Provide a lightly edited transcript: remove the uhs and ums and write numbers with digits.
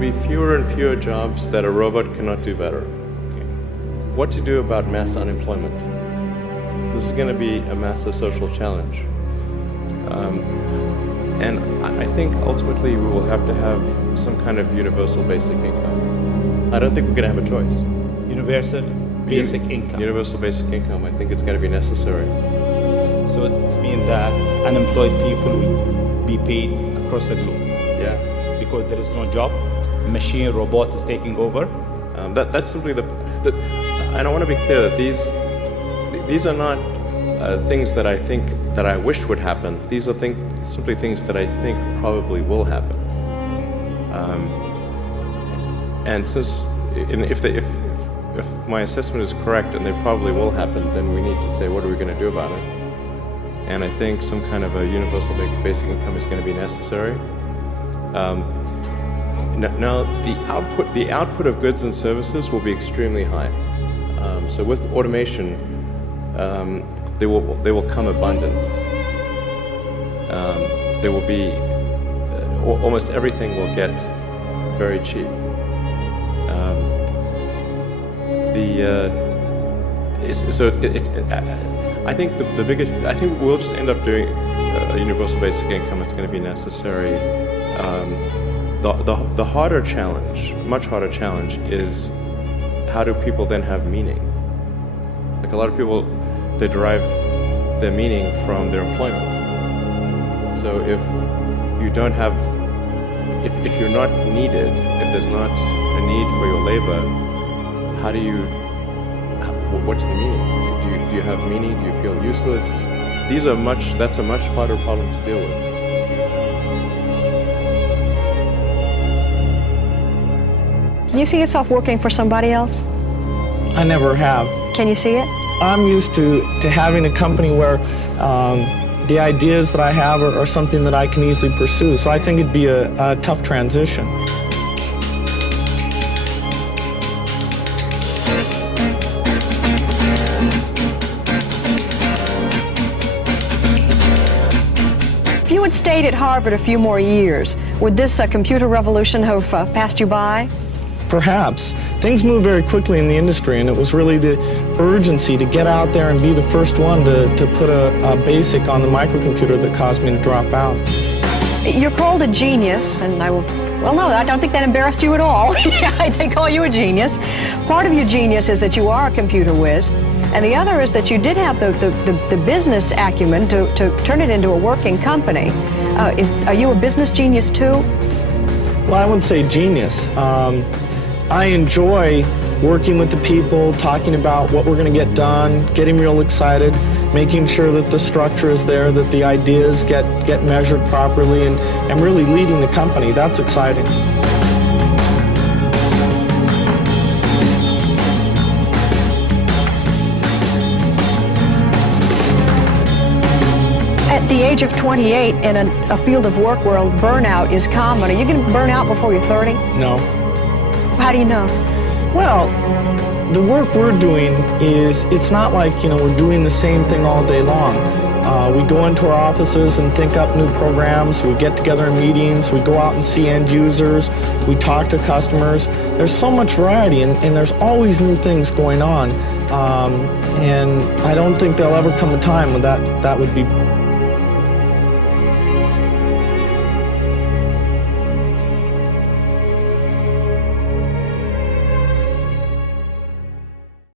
be fewer and fewer jobs that a robot cannot do better. Okay. What to do about mass unemployment? This is going to be a massive social challenge. And I think ultimately we will have to have some kind of universal basic income. I don't think we're going to have a choice. Universal basic income. Universal basic income. I think it's going to be necessary. So it means that unemployed people will be paid across the globe. Yeah. Because there is no job, machine, robot is taking over. That's simply and I want to be clear that these are not things that I think that I wish would happen. These are simply things that I think probably will happen. And if my assessment is correct and they probably will happen, then we need to say, what are we going to do about it? And I think some kind of a universal basic income is going to be necessary. Now, the output of goods and services will be extremely high. So with automation, there will come abundance. There will be almost everything will get very cheap. I think the biggest. I think we'll just end up doing a universal basic income. It's going to be necessary. The harder challenge, much harder challenge, is how do people then have meaning? Like a lot of people, they derive their meaning from their employment. So if you don't have, if you're not needed, if there's not a need for your labor, what's the meaning? Do you have meaning? Do you feel useless? That's a much harder problem to deal with. Can you see yourself working for somebody else? I never have. Can you see it? I'm used to having a company where the ideas that I have are something that I can easily pursue. So I think it'd be a tough transition. If you had stayed at Harvard a few more years, would this computer revolution have passed you by? Perhaps. Things move very quickly in the industry, and it was really the urgency to get out there and be the first one to put a basic on the microcomputer that caused me to drop out. You're called a genius, and well, no, I don't think that embarrassed you at all. They call you a genius. Part of your genius is that you are a computer whiz, and the other is that you did have the business acumen to turn it into a working company. Are you a business genius too? Well, I wouldn't say genius. I enjoy working with the people, talking about what we're going to get done, getting real excited, making sure that the structure is there, that the ideas get measured properly, and really leading the company. That's exciting. At the age of 28, in a field of work where burnout is common, are you going to burn out before you're 30? No. How do you know? Well, the work we're doing it's not like, we're doing the same thing all day long. We go into our offices and think up new programs, we get together in meetings, we go out and see end users, we talk to customers. There's so much variety, and there's always new things going on. And I don't think there'll ever come a time when that would be